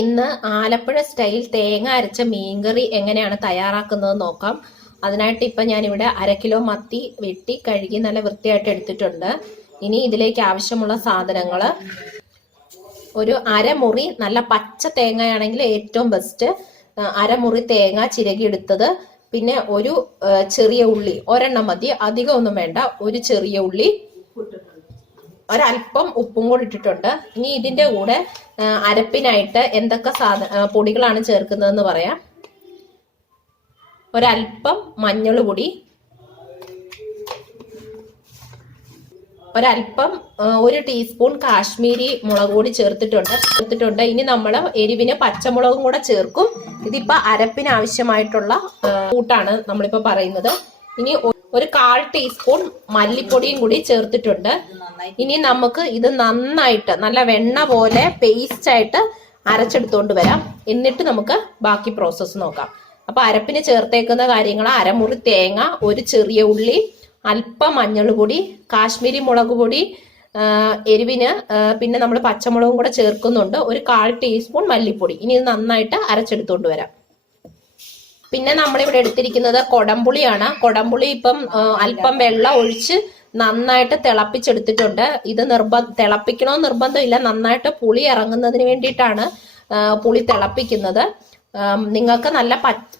ഇന്ന് ആലപ്പുഴ സ്റ്റൈൽ തേങ്ങ അരച്ച മീൻകറി എങ്ങനെയാണ് തയ്യാറാക്കുന്നത് നോക്കാം. അതിനായിട്ട് ഇപ്പം ഞാനിവിടെ 1/2 കിലോ മത്തി വെട്ടി കഴുകി നല്ല വൃത്തിയായിട്ട് എടുത്തിട്ടുണ്ട്. ഇനി ഇതിലേക്ക് ആവശ്യമുള്ള സാധനങ്ങൾ: ഒരു അരമുറി നല്ല പച്ച തേങ്ങയാണെങ്കിൽ ഏറ്റവും ബെസ്റ്റ്, അരമുറി തേങ്ങ ചിരകി എടുത്തത്, പിന്നെ ഒരു ചെറിയ ഉള്ളി, ഒരെണ്ണം മതി, അധികം ഒന്നും വേണ്ട, ഒരു ചെറിയ ഉള്ളി, ഒരല്പം ഉപ്പും കൂടി ഇട്ടിട്ടുണ്ട്. ഇനി ഇതിന്റെ കൂടെ അരപ്പിനായിട്ട് എന്തൊക്കെ പൊടികളാണ് ചേർക്കുന്നതെന്ന് പറയാം. ഒരല്പം മഞ്ഞൾപ്പൊടി, ഒരല്പം 1 ടീസ്പൂൺ കാശ്മീരി മുളക് പൊടി ചേർത്തിട്ടുണ്ട്. ഇനി നമ്മൾ എരിവിന് പച്ചമുളകും കൂടെ ചേർക്കും. ഇതിപ്പോ അരപ്പിന് ആവശ്യമായിട്ടുള്ള കൂട്ടാണ് നമ്മളിപ്പോ പറയുന്നത്. ഇനി ഒരു 1/4 ടീസ്പൂൺ മല്ലിപ്പൊടിയും കൂടി ചേർത്തിട്ടുണ്ട്. ഇനി നമുക്ക് ഇത് നന്നായിട്ട് നല്ല വെണ്ണ പോലെ പേസ്റ്റ് ആയിട്ട് അരച്ചെടുത്തോണ്ട് വരാം. എന്നിട്ട് നമുക്ക് ബാക്കി പ്രോസസ്സ് നോക്കാം. അപ്പൊ അരപ്പിന് ചേർത്തേക്കുന്ന കാര്യങ്ങൾ: അരമുറി തേങ്ങ, ഒരു ചെറിയ ഉള്ളി, അല്പം മഞ്ഞൾപ്പൊടി, കാശ്മീരി മുളക് പൊടി, എരിവിന് പിന്നെ നമ്മൾ പച്ചമുളകും കൂടെ ചേർക്കുന്നുണ്ട്, ഒരു 1/4 ടീസ്പൂൺ മല്ലിപ്പൊടി. ഇനി ഇത് നന്നായിട്ട് അരച്ചെടുത്തോണ്ട് വരാം. പിന്നെ നമ്മളിവിടെ എടുത്തിരിക്കുന്നത് കൊടംപുളിയാണ്. കൊടംപുളി ഇപ്പം അല്പം വെള്ളം ഒഴിച്ച് നന്നായിട്ട് തിളപ്പിച്ചെടുത്തിട്ടുണ്ട്. ഇത് തിളപ്പിക്കണമെന്ന് നിർബന്ധമില്ല, നന്നായിട്ട് പുളി ഇറങ്ങുന്നതിന് വേണ്ടിയിട്ടാണ് പുളി തിളപ്പിക്കുന്നത്. നിങ്ങൾക്ക് നല്ല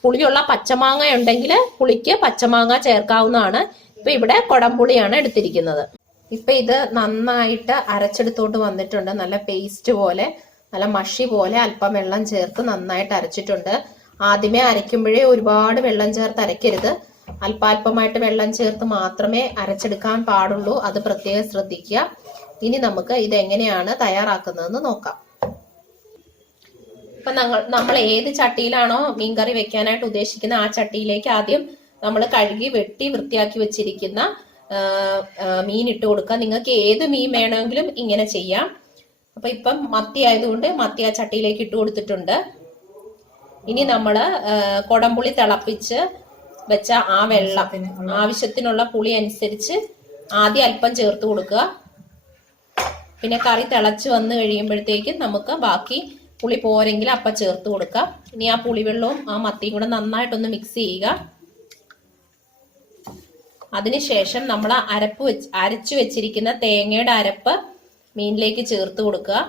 പുളിയുള്ള പച്ചമാങ്ങ ഉണ്ടെങ്കിൽ പുളിക്ക് പച്ചമാങ്ങ ചേർക്കാവുന്നതാണ്. ഇപ്പൊ ഇവിടെ കൊടംപുളിയാണ് എടുത്തിരിക്കുന്നത്. ഇപ്പൊ ഇത് നന്നായിട്ട് അരച്ചെടുത്തോണ്ട് വന്നിട്ടുണ്ട്. നല്ല പേസ്റ്റ് പോലെ, നല്ല മഷി പോലെ അല്പം വെള്ളം ചേർത്ത് നന്നായിട്ട് അരച്ചിട്ടുണ്ട്. ആദ്യമേ അരയ്ക്കുമ്പോഴേ ഒരുപാട് വെള്ളം ചേർത്ത് അരയ്ക്കരുത്. അല്പാൽപമായിട്ട് വെള്ളം ചേർത്ത് മാത്രമേ അരച്ചെടുക്കാൻ പാടുള്ളൂ. അത് പ്രത്യേകം ശ്രദ്ധിക്കുക. ഇനി നമുക്ക് ഇത് എങ്ങനെയാണ് തയ്യാറാക്കുന്നതെന്ന് നോക്കാം. ഇപ്പൊ നമ്മൾ ഏത് ചട്ടിയിലാണോ മീൻകറി വെക്കാനായിട്ട് ഉദ്ദേശിക്കുന്ന ആ ചട്ടിയിലേക്ക് ആദ്യം നമ്മൾ കഴുകി വെട്ടി വൃത്തിയാക്കി വെച്ചിരിക്കുന്ന മീൻ ഇട്ട് കൊടുക്കുക. നിങ്ങൾക്ക് ഏത് മീൻ വേണമെങ്കിലും ഇങ്ങനെ ചെയ്യാം. അപ്പൊ ഇപ്പം മത്തി ആയതുകൊണ്ട് മത്തി ആ ചട്ടിയിലേക്ക് ഇട്ട് കൊടുത്തിട്ടുണ്ട്. ഇനി നമ്മള് കൊടംപുളി തിളപ്പിച്ച് വെച്ച ആ വെള്ളം ആവശ്യത്തിനുള്ള പുളി അനുസരിച്ച് ആദ്യം അല്പം ചേർത്ത് കൊടുക്കുക. പിന്നെ കറി തിളച്ച് വന്നു കഴിയുമ്പോഴത്തേക്കും നമുക്ക് ബാക്കി പുളി പോരെങ്കിൽ അപ്പം ചേർത്ത് കൊടുക്കാം. ഇനി ആ പുളിവെള്ളവും ആ മത്തിയും കൂടെ നന്നായിട്ടൊന്ന് മിക്സ് ചെയ്യുക. അതിനുശേഷം നമ്മൾ അരച്ചു വെച്ചിരിക്കുന്ന തേങ്ങയുടെ അരപ്പ് മീനിലേക്ക് ചേർത്ത് കൊടുക്കുക.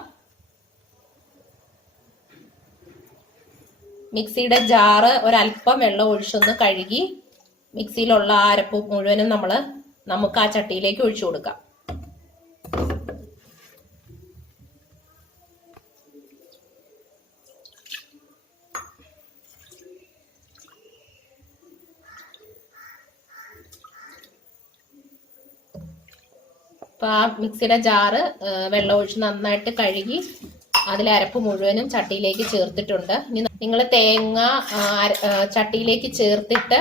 മിക്സിയുടെ ജാറ് ഒരല്പം വെള്ളം ഒഴിച്ചൊന്ന് കഴുകി മിക്സിയിലുള്ള ആ അരപ്പ് മുഴുവനും നമുക്ക് ആ ചട്ടിയിലേക്ക് ഒഴിച്ചു കൊടുക്കാം. അപ്പൊ ആ മിക്സിയുടെ ജാറ് വെള്ളം ഒഴിച്ച് നന്നായിട്ട് കഴുകി അതിലെ അരപ്പ് മുഴുവനും ചട്ടിയിലേക്ക് ചേർത്തിട്ടുണ്ട്. ഇനി നിങ്ങൾ തേങ്ങ ചട്ടിയിലേക്ക് ചേർത്തിട്ട്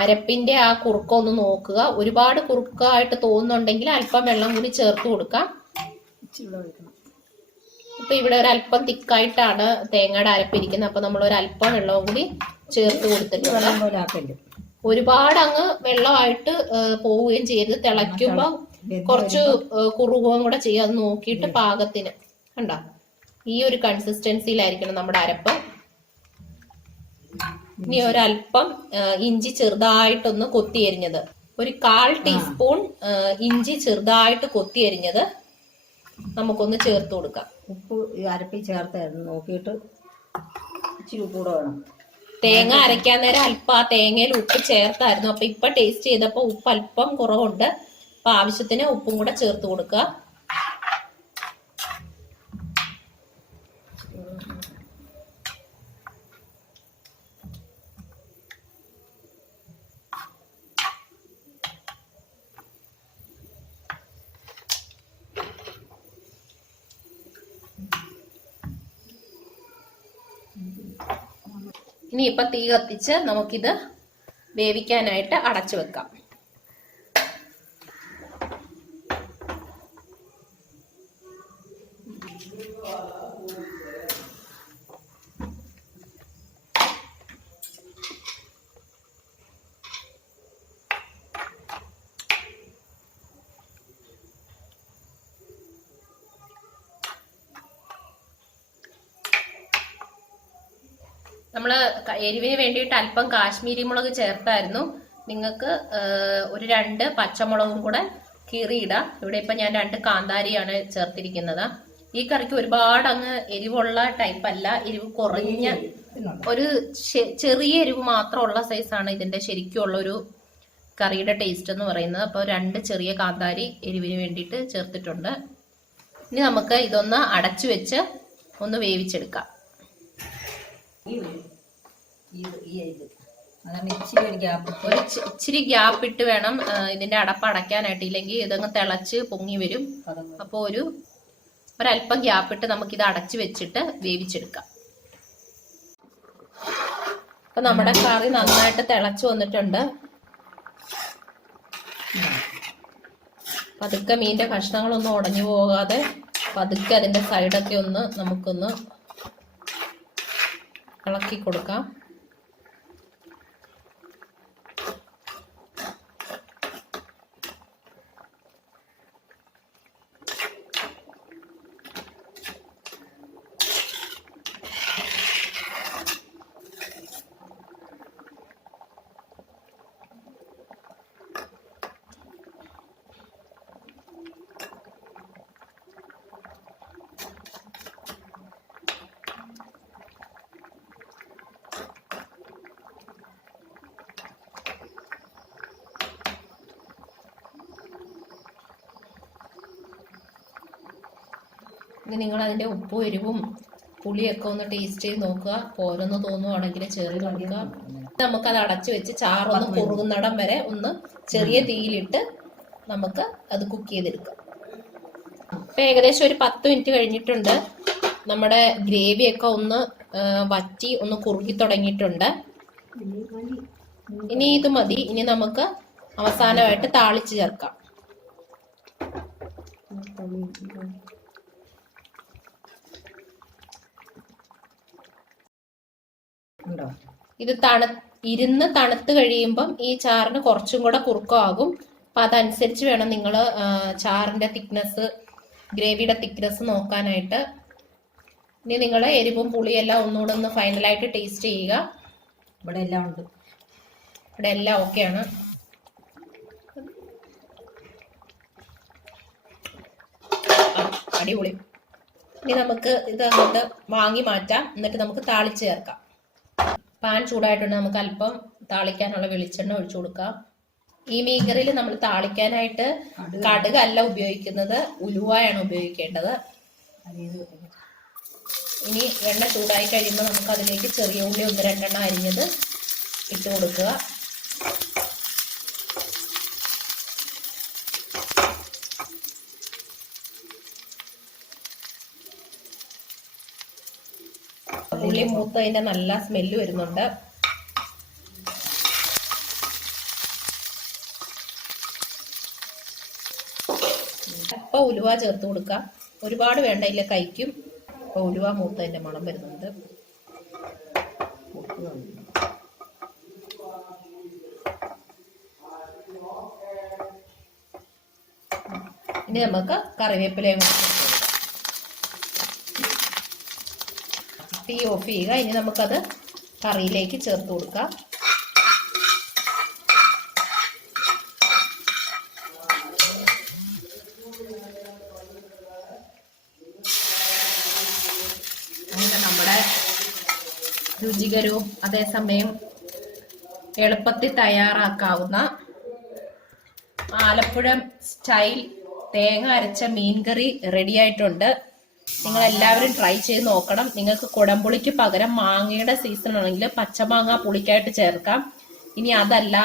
അരപ്പിന്റെ ആ കുറുക്കൊന്ന് നോക്കുക. ഒരുപാട് കുറുക്കായിട്ട് തോന്നുന്നുണ്ടെങ്കിൽ അല്പം വെള്ളം കൂടി ചേർത്ത് കൊടുക്കാം. ഇപ്പൊ ഇവിടെ ഒരു അല്പം തിക്കായിട്ടാണ് തേങ്ങയുടെ അരപ്പിരിക്കുന്നത്. അപ്പൊ നമ്മൾ ഒരു അല്പം വെള്ളവും കൂടി ചേർത്ത് കൊടുത്തിട്ടുണ്ട്. ഒരുപാട് അങ്ങ് വെള്ളമായിട്ട് പോവുകയും ചെയ്യരുത്. തിളയ്ക്കുമ്പോ കുറച്ച് കുറുകുകയും കൂടെ ചെയ്യുക. അത് നോക്കിയിട്ട് പാകത്തിന് കണ്ടോ, ഈ ഒരു കൺസിസ്റ്റൻസിയിലായിരിക്കണം നമ്മുടെ അരപ്പ്. ഇനി ഒരല്പം ഇഞ്ചി ചെറുതായിട്ടൊന്ന് കൊത്തിയരിഞ്ഞത്, ഒരു 1/4 ടീസ്പൂൺ ഇഞ്ചി ചെറുതായിട്ട് കൊത്തിയരിഞ്ഞത് നമുക്കൊന്ന് ചേർത്ത് കൊടുക്കാം. ഉപ്പ് അരപ്പി ചേർത്തായിരുന്നു, നോക്കിയിട്ട് ഇച്ചിരി ഉപ്പ് കൂടെ വേണം. തേങ്ങ അരയ്ക്കാൻ നേരം അല്പം ആ തേങ്ങയിൽ ഉപ്പ് ചേർത്തായിരുന്നു. അപ്പൊ ഇപ്പൊ ടേസ്റ്റ് ചെയ്തപ്പോ ഉപ്പ് അല്പം കുറവുണ്ട്. അപ്പൊ ആവശ്യത്തിന് ഉപ്പും കൂടെ ചേർത്ത് കൊടുക്കുക. ഇനി ഇപ്പൊ തീ കത്തിച്ച് നമുക്കിത് വേവിക്കാനായിട്ട് അടച്ചു വെക്കാം. നമ്മൾ എരിവിന് വേണ്ടിയിട്ട് അല്പം കാശ്മീരി മുളക് ചേർത്തായിരുന്നു. നിങ്ങൾക്ക് ഒരു 2 പച്ചമുളകും കൂടെ കീറിയിടാം. ഇവിടെ ഇപ്പൊ ഞാൻ 2 കാന്താരിയാണ് ചേർത്തിരിക്കുന്നത്. ഈ കറിക്ക് ഒരുപാട് അങ്ങ് എരിവുള്ള ടൈപ്പ് അല്ല, എരിവ് കുറഞ്ഞ ഒരു ചെറിയ എരിവ് മാത്രമുള്ള സൈസാണ് ഇതിന്റെ ശരിക്കുള്ള ഒരു കറിയുടെ ടേസ്റ്റ് എന്ന് പറയുന്നത്. അപ്പോൾ 2 ചെറിയ കാന്താരി എരിവിന് വേണ്ടിയിട്ട് ചേർത്തിട്ടുണ്ട്. ഇനി നമുക്ക് ഇതൊന്ന് അടച്ചു വെച്ച് ഒന്ന് വേവിച്ചെടുക്കാം. ഇച്ചിരി ഗ്യാപ്പ് ഇട്ട് വേണം ഇതിന്റെ അടപ്പ് അടയ്ക്കാനായിട്ട്, ഇല്ലെങ്കിൽ ഇതങ്ങ് തിളച്ച് പൊങ്ങി വരും. അപ്പോൾ ഒരല്പം ഗ്യാപ്പ് ഇട്ട് നമുക്കിത് അടച്ചു വെച്ചിട്ട് വേവിച്ചെടുക്കാം. അപ്പൊ നമ്മുടെ കറി നന്നായിട്ട് തിളച്ചു വന്നിട്ടുണ്ട്. പതുക്കെ മീനിന്റെ കഷ്ണങ്ങളൊന്നും ഉടഞ്ഞു പോകാതെ പതുക്കെ അതിന്റെ സൈഡൊക്കെ നമുക്കൊന്ന് ഇളക്കി കൊടുക്കാം. ഇനി നിങ്ങൾ അതിന്റെ ഉപ്പും എരിവും പുളിയൊക്കെ ഒന്ന് ടേസ്റ്റ് ചെയ്ത് നോക്കുക. പോരെന്ന് തോന്നുവാണെങ്കിൽ ചേർത്ത് കൊടുക്കുക. നമുക്കത് അടച്ചു വെച്ച് ചാറൊന്ന് കുറുകുന്നിടം വരെ ഒന്ന് ചെറിയ തീയിലിട്ട് നമുക്ക് അത് കുക്ക് ചെയ്തെടുക്കാം. ഇപ്പൊ ഏകദേശം ഒരു 10 മിനിറ്റ് കഴിഞ്ഞിട്ടുണ്ട്. നമ്മുടെ ഗ്രേവിയൊക്കെ ഒന്ന് വറ്റി ഒന്ന് കുറുകി തുടങ്ങിയിട്ടുണ്ട്. ഇനി ഇത് മതി. ഇനി നമുക്ക് അവസാനമായിട്ട് താളിച്ച് ചേർക്കാം. ഇത് ഇരുന്ന് തണുത്ത് കഴിയുമ്പം ഈ ചാറിന് കുറച്ചും കൂടെ കുറുക്കമാകും. അപ്പൊ അതനുസരിച്ച് വേണം നിങ്ങൾ ചാറിന്റെ തിക്നെസ്, ഗ്രേവിയുടെ തിക്നെസ് നോക്കാനായിട്ട്. ഇനി നിങ്ങൾ എരിവും പുളിയെല്ലാം ഒന്നുകൂടെ ഒന്ന് ഫൈനലായിട്ട് ടേസ്റ്റ് ചെയ്യുക. ഇവിടെ എല്ലാം ഉണ്ട്, ഇവിടെ എല്ലാം ഓക്കെയാണ്. അടിപൊളി. ഇനി നമുക്ക് ഇത് അങ്ങോട്ട് വാങ്ങി മാറ്റാം. എന്നിട്ട് നമുക്ക് താളിച്ച് ചേർക്കാം. പാൻ ചൂടായിട്ടുണ്ട്. നമുക്ക് അല്പം താളിക്കാനുള്ള വെളിച്ചെണ്ണ ഒഴിച്ചു കൊടുക്കാം. ഈ മീൻകറിയിൽ നമ്മൾ താളിക്കാനായിട്ട് കടുകല്ല ഉപയോഗിക്കുന്നത്, ഉലുവയാണ് ഉപയോഗിക്കേണ്ടത്. ഇനി എണ്ണ ചൂടായി കഴിയുമ്പോൾ നമുക്ക് അതിലേക്ക് ചെറിയ ഉള്ളി 1-2 എണ്ണം അരിഞ്ഞത് ഇട്ട് കൊടുക്കുക. ഉള്ളി മൂത്തതിന്റെ നല്ല സ്മെല്ല് വരുന്നുണ്ട്. അപ്പൊ ഉലുവ ചേർത്ത് കൊടുക്കാം. ഒരുപാട് വേണ്ട, ഇല്ല കഴിക്കും. അപ്പൊ ഉലുവ മൂത്തതിന്റെ മണം വരുന്നുണ്ട്. ഇനി നമുക്ക് കറിവേപ്പിലയും തീ ഓഫ് ചെയ്യുക. ഇനി നമുക്കത് കറിയിലേക്ക് ചേർത്ത് കൊടുക്കാം. അങ്ങനെ നമ്മുടെ രുചികരവും അതേസമയം എളുപ്പത്തിൽ തയ്യാറാക്കാവുന്ന ആലപ്പുഴ സ്റ്റൈൽ തേങ്ങ അരച്ച മീൻകറി റെഡി ആയിട്ടുണ്ട്. നിങ്ങൾ എല്ലാവരും ട്രൈ ചെയ്ത് നോക്കണം. നിങ്ങൾക്ക് കുടംപുളിക്ക് പകരം മാങ്ങയുടെ സീസൺ ആണെങ്കിൽ പച്ചമാങ്ങ പുളിക്കായിട്ട് ചേർക്കാം. ഇനി അതല്ല,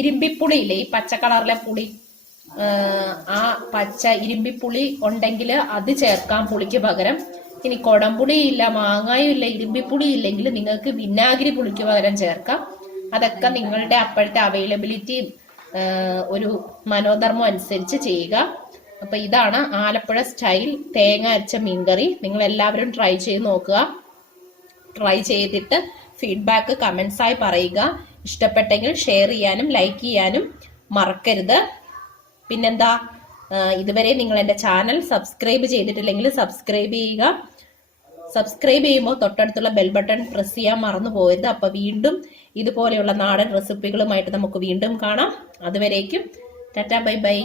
ഇരുമ്പിപ്പുളിയില്ലേ, ഈ പച്ച കളറിലെ പുളി, ആ പച്ച ഇരുമ്പിപ്പുളി ഉണ്ടെങ്കിൽ അത് ചേർക്കാം പുളിക്ക് പകരം. ഇനി കുടംപുളി ഇല്ല, മാങ്ങായും ഇല്ല, ഇരുമ്പിപ്പുളി ഇല്ലെങ്കിൽ നിങ്ങൾക്ക് വിനാഗിരി പുളിക്ക് പകരം ചേർക്കാം. അതൊക്കെ നിങ്ങളുടെ അപ്പോഴത്തെ അവൈലബിലിറ്റിയും ഒരു മനോധർമ്മം അനുസരിച്ച് ചെയ്യുക. അപ്പൊ ഇതാണ് ആലപ്പുഴ സ്റ്റൈൽ തേങ്ങ അരച്ച മീൻകറി. നിങ്ങൾ എല്ലാവരും ട്രൈ ചെയ്ത് നോക്കുക. ട്രൈ ചെയ്തിട്ട് ഫീഡ്ബാക്ക് കമന്റ്സ് ആയി പറയുക. ഇഷ്ടപ്പെട്ടെങ്കിൽ ഷെയർ ചെയ്യാനും ലൈക്ക് ചെയ്യാനും മറക്കരുത്. പിന്നെന്താ, ഇതുവരെ നിങ്ങൾ എൻ്റെ ചാനൽ സബ്സ്ക്രൈബ് ചെയ്തിട്ടില്ലെങ്കിൽ സബ്സ്ക്രൈബ് ചെയ്യുക. സബ്സ്ക്രൈബ് ചെയ്യുമ്പോൾ തൊട്ടടുത്തുള്ള ബെൽ ബട്ടൺ പ്രസ് ചെയ്യാൻ മറന്നു പോകരുത്. അപ്പൊ വീണ്ടും ഇതുപോലെയുള്ള നാടൻ റെസിപ്പികളുമായിട്ട് നമുക്ക് വീണ്ടും കാണാം. അതുവരേക്കും ടാറ്റാ ബൈ ബൈ.